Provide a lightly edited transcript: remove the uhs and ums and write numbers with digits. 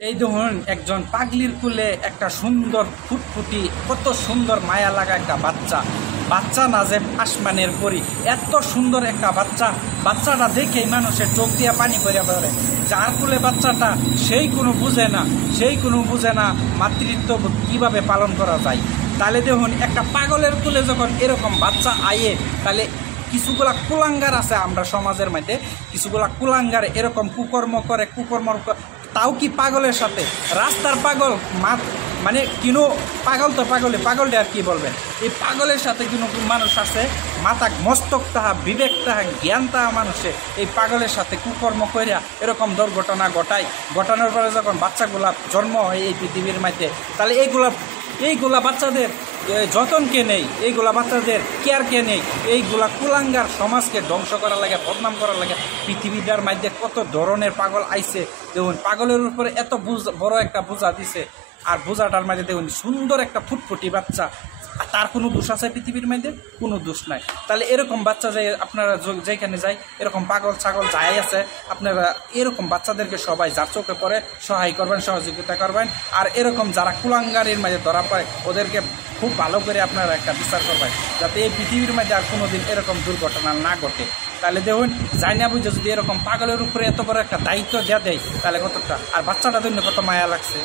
এই দেখুন একজন পাগলির কুলে একটা সুন্দর ফুটফুটি কত সুন্দর মায়া লাগা একটা বাচ্চা বাচ্চা না যে আসমানের পরি এত সুন্দর একটা বাচ্চাটা দেখেই মানুষের চোখ দিয়ে পানি পড়ে পড়ে। যার কুলে বাচ্চাটা সেই কোনো বুঝে না মাতৃত্ব কিভাবে পালন করা যায়। তাহলে দেখুন একটা পাগলের কুলে যখন এরকম বাচ্চা আয়ে তাহলে কিছুগুলা কুলাঙ্গার আছে আমরা সমাজের মধ্যে, কিছুগুলা কুলাঙ্গার এরকম কুকর্ম তাও কি পাগলের সাথে রাস্তার পাগল মানে কিনো পাগলটা আর কি বলবেন। এই পাগলের সাথে কিনো মানুষ আছে মাথা মস্তক তাহা বিবেক তাহা জ্ঞান তাহা মানুষে এই পাগলের সাথে কুকর্ম করিয়া এরকম দুর্ঘটনা ঘটানোর পরে যখন বাচ্চাগুলা জন্ম হয় এই পৃথিবীর মধ্যে, তাহলে এইগুলা বাচ্চাদের যতন কে নেই, এইগুলা বাচ্চাদের কেয়ার কে নেই, এইগুলা কুলাঙ্গার সমাজকে ধ্বংস করা লাগে, বদনাম করা লাগে। পৃথিবীটার মধ্যে কত ধরনের পাগল আইছে দেখুন, পাগলের উপরে এত বড় একটা বোঝা দিছে, আর বোঝাটার মাঝে দেখুন সুন্দর একটা ফুটফুটি বাচ্চা, তার কোনো দোষ আছে পৃথিবীর মধ্যে? কোনো দোষ নাই। তাহলে এরকম বাচ্চা যে আপনারা যেখানে যায় এরকম পাগল ছাগল যাই আছে, আপনারা এরকম বাচ্চাদেরকে সবাই যার চোখে পড়ে সহায় করবেন, সহযোগিতা করবেন। আর এরকম যারা কুলাঙ্গারের মাঝে ধরা পড়ে ওদেরকে খুব ভালো করে আপনারা একটা বিচার করবেন, যাতে এই পৃথিবীর মধ্যে আর কোনোদিন এরকম দুর্ঘটনা না ঘটে। তাহলে দেখুন যাই না বুঝে যদি এরকম পাগলের উপরে এত বড় একটা দায়িত্ব দেওয়া দেয় তাহলে কতটা, আর বাচ্চাটা জন্য কত মায়া লাগছে।